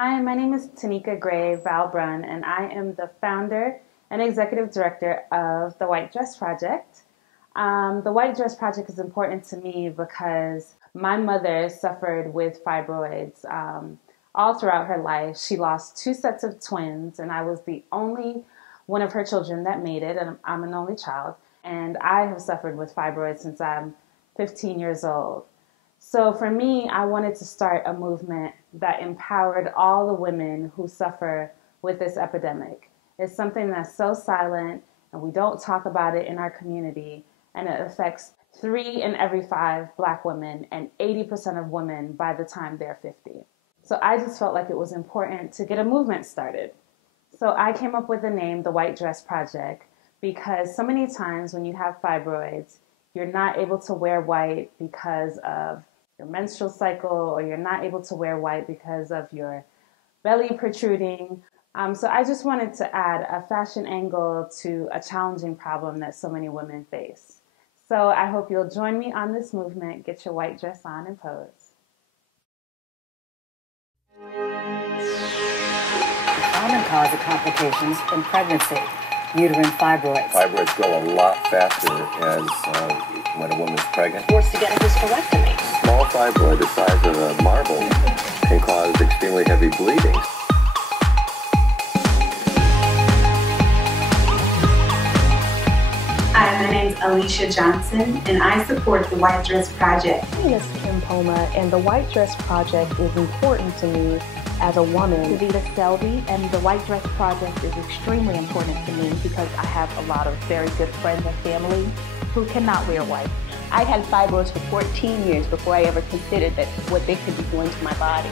Hi, my name is Tanika Gray Valbrun, and I am the founder and executive director of the White Dress Project. The White Dress Project is important to me because my mother suffered with fibroids all throughout her life. She lost 2 sets of twins, and I was the only one of her children that made it, and I'm an only child. And I have suffered with fibroids since I'm 15 years old. So for me, I wanted to start a movement that empowered all the women who suffer with this epidemic. It's something that's so silent, and we don't talk about it in our community, and it affects 3 in every 5 Black women and 80% of women by the time they're 50. So I just felt like it was important to get a movement started. So I came up with the name, the White Dress Project, because so many times when you have fibroids, you're not able to wear white because of your menstrual cycle, or you're not able to wear white because of your belly protruding. So I just wanted to add a fashion angle to a challenging problem that so many women face. So I hope you'll join me on this movement. Get your white dress on and pose. The common cause of complications in pregnancy, uterine fibroids. Fibroids grow a lot faster when a woman's pregnant. Forced to get a hysterectomy. Small fibroid the size of a marble can cause extremely heavy bleeding. Hi, my name is Alicia Johnson, and I support the White Dress Project. My name is Kim Poma, and the White Dress Project is important to me as a woman. Davita Selby, and the White Dress Project is extremely important to me because I have a lot of very good friends and family who cannot wear white. I had fibroids for 14 years before I ever considered that what they could be doing to my body.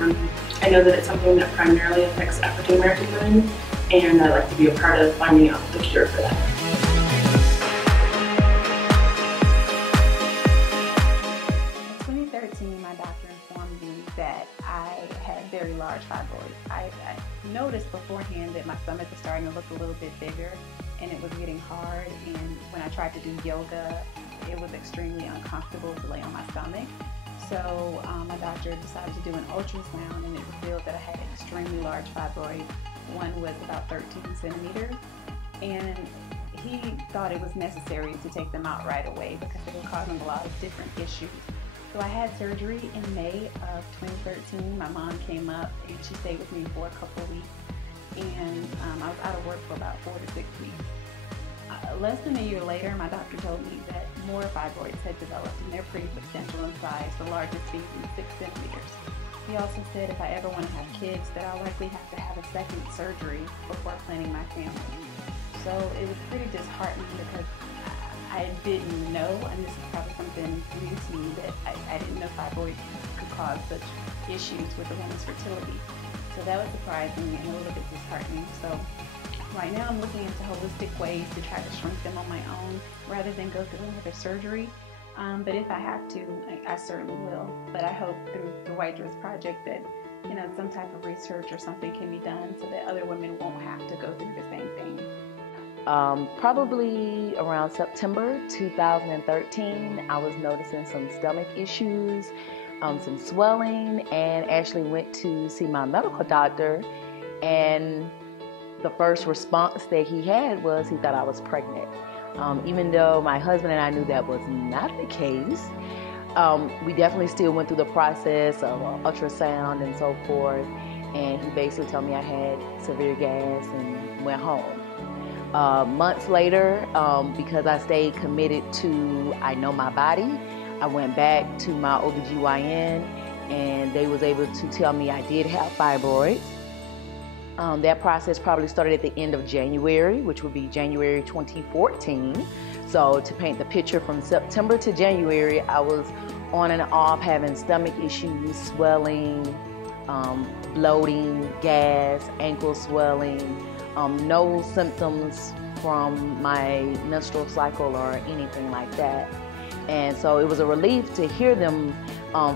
I know that it's something that primarily affects African American women, and I'd like to be a part of finding out the cure for that. In 2013, my doctor informed me that I had very large fibroids. I noticed beforehand that my stomach was starting to look a little bit bigger, and it was getting hard, and when I tried to do yoga, it was extremely uncomfortable to lay on my stomach. So my doctor decided to do an ultrasound, and it revealed that I had an extremely large fibroid. One was about 13 centimeters, and he thought it was necessary to take them out right away because they were causing a lot of different issues. So I had surgery in May of 2013. My mom came up and she stayed with me for a couple of weeks, and I was out of work for about 4 to 6 weeks. Less than a year later, my doctor told me that more fibroids had developed, and they're pretty substantial in size, the largest being 6 centimeters. He also said if I ever want to have kids, that I'll likely have to have a second surgery before planning my family. So it was pretty disheartening because I didn't know, and this is probably something new to me, that I didn't know fibroids could cause such issues with a woman's fertility. So that was surprising and a little bit disheartening. So right now I'm looking into holistic ways to try to shrink them on my own rather than go through another surgery. But if I have to, I certainly will. But I hope through the White Dress Project that some type of research or something can be done so that other women won't have to go through the same thing. Probably around September 2013, I was noticing some stomach issues, some swelling, and actually went to see my medical doctor, and the first response that he had was he thought I was pregnant. Even though my husband and I knew that was not the case, we definitely still went through the process of ultrasound and so forth, and he basically told me I had severe gas and went home. Months later, because I stayed committed to I know my body, I went back to my OBGYN, and they was able to tell me I did have fibroids. That process probably started at the end of January, which would be January 2014. So to paint the picture, from September to January, I was on and off having stomach issues, swelling, bloating, gas, ankle swelling, no symptoms from my menstrual cycle or anything like that. And so it was a relief to hear them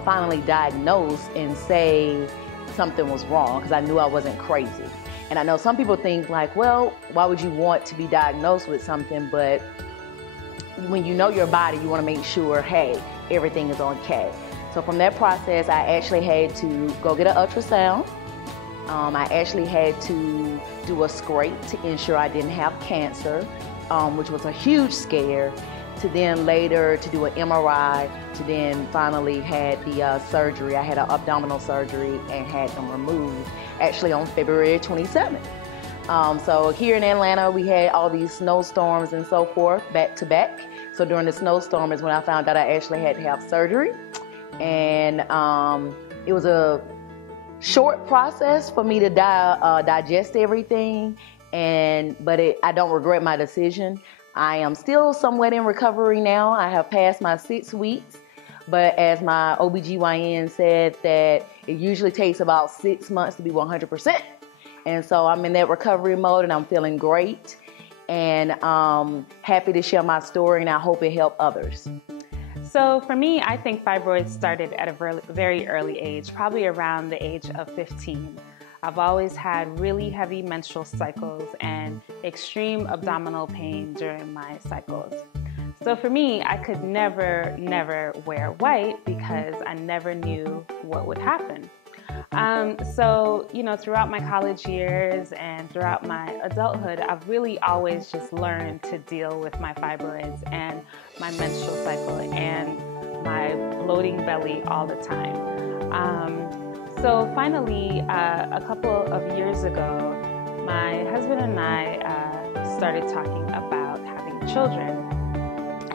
finally diagnose and say something was wrong, because I knew I wasn't crazy. And I know some people think like, well, why would you want to be diagnosed with something? But when you know your body, you want to make sure, hey, everything is okay. So from that process, I actually had to go get an ultrasound, I actually had to do a scrape to ensure I didn't have cancer, which was a huge scare, to then later to do an MRI, to then finally had the surgery. I had an abdominal surgery and had them removed actually on February 27th. So here in Atlanta, we had all these snowstorms and so forth back to back. So during the snowstorm is when I found out I actually had to have surgery. And it was a short process for me to digest everything, but I don't regret my decision. I am still somewhat in recovery now. I have passed my 6 weeks, but as my OBGYN said, that it usually takes about 6 months to be 100%. And so I'm in that recovery mode and I'm feeling great and happy to share my story, and I hope it helped others. So for me, I think fibroids started at a very early age, probably around the age of 15. I've always had really heavy menstrual cycles and extreme abdominal pain during my cycles. So for me, I could never wear white because I never knew what would happen. So, throughout my college years and throughout my adulthood, I've really always just learned to deal with my fibroids and my menstrual cycle and my bloating belly all the time. So finally, a couple of years ago, my husband and I started talking about having children.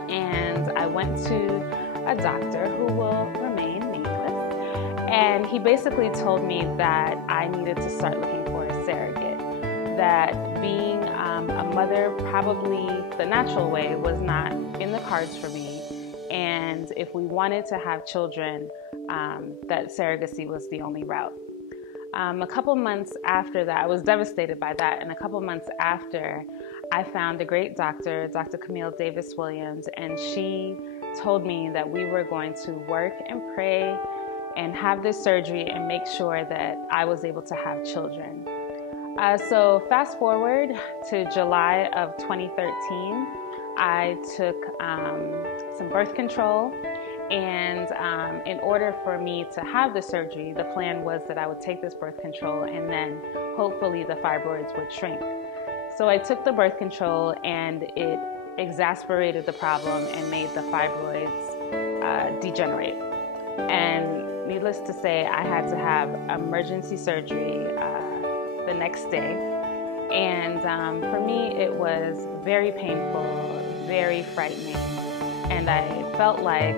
And I went to a doctor who will remain nameless. And he basically told me that I needed to start looking for a surrogate. That being a mother, probably the natural way, was not in the cards for me. And if we wanted to have children, that surrogacy was the only route. A couple months after that, I was devastated by that. And a couple months after, I found a great doctor, Dr. Camille Davis-Williams, and she told me that we were going to work and pray and have this surgery and make sure that I was able to have children. So fast forward to July of 2013, I took some birth control, and in order for me to have the surgery, the plan was that I would take this birth control and then hopefully the fibroids would shrink. So I took the birth control and it exacerbated the problem and made the fibroids degenerate. And needless to say, I had to have emergency surgery the next day. And for me, it was very painful, very frightening. And I felt like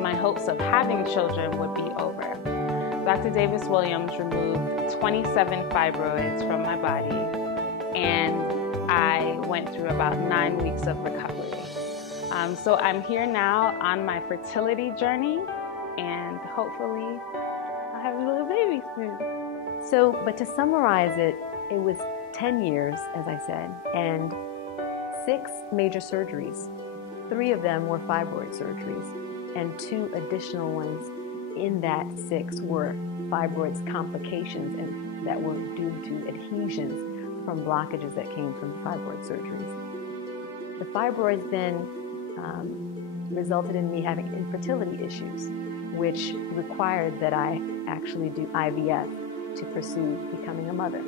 my hopes of having children would be over. Dr. Davis-Williams removed 27 fibroids from my body, and I went through about 9 weeks of recovery. So I'm here now on my fertility journey, and hopefully I'll have a little baby soon. So, but to summarize it, it was 10 years, as I said, and 6 major surgeries. 3 of them were fibroid surgeries, and 2 additional ones in that 6 were fibroids complications and that were due to adhesions from blockages that came from the fibroid surgeries. The fibroids then resulted in me having infertility issues, which required that I actually do IVF to pursue becoming a mother.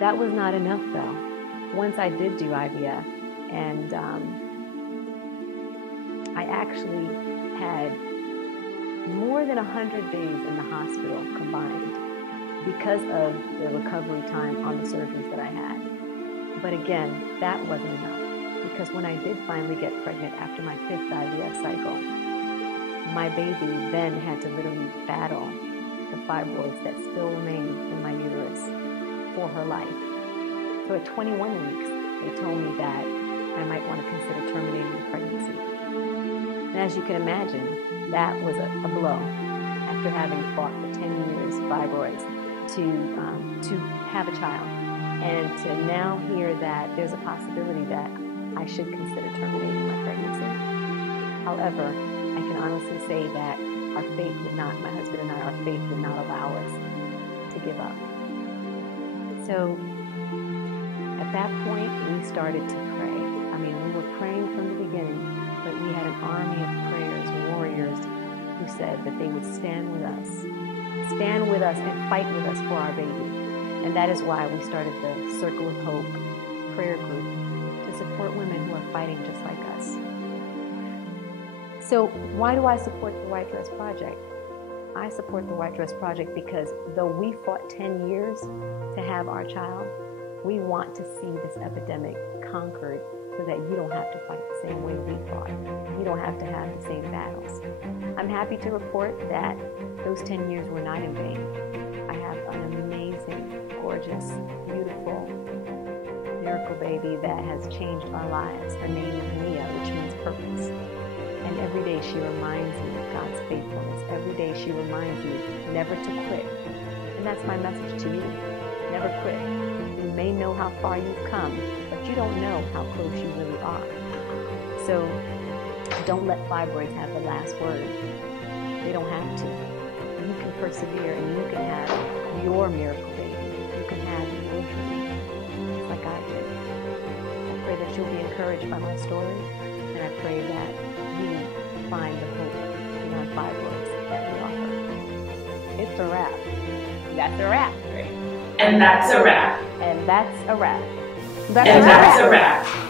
That was not enough though. Once I did do IVF, and I actually had more than 100 days in the hospital combined because of the recovery time on the surgeries that I had. But again, that wasn't enough, because when I did finally get pregnant after my 5th IVF cycle, my baby then had to literally battle the fibroids that still remained in my uterus for her life. So at 21 weeks, they told me that I might want to consider terminating the pregnancy. And as you can imagine, that was a blow after having fought for 10 years fibroids to have a child, and to now hear that there's a possibility that I should consider terminating my pregnancy. However, I can honestly say that our faith would not, my husband and I, our faith would not allow us to give up. So at that point, we started to pray. I mean, we were praying from the beginning, but we had an army of warriors who said that they would stand with us, stand with us and fight with us for our baby. And that is why we started the Circle of Hope prayer group, to support women who are fighting just like us. So why do I support the White Dress Project? I support the White Dress Project because though we fought 10 years to have our child, we want to see this epidemic conquered so that you don't have to fight the same way we fought. You don't have to have the same battles. I'm happy to report that those 10 years were not in vain. I have an amazing, gorgeous, beautiful miracle baby that has changed our lives. Her name is Mia, which means purpose. And every day she reminds me of God's faithfulness. Every day she reminds me never to quit. And that's my message to you. Never quit. You may know how far you've come, but you don't know how close you really are. So don't let fibroids have the last word. They don't have to. You can persevere and you can have your miracle baby. You can have your dream, just like I did. I pray that you'll be encouraged by my story, and I pray that you find the hope beyond fibroids that we offer. It's a wrap. That's a wrap. And that's a wrap. And that's a wrap. That's a wrap.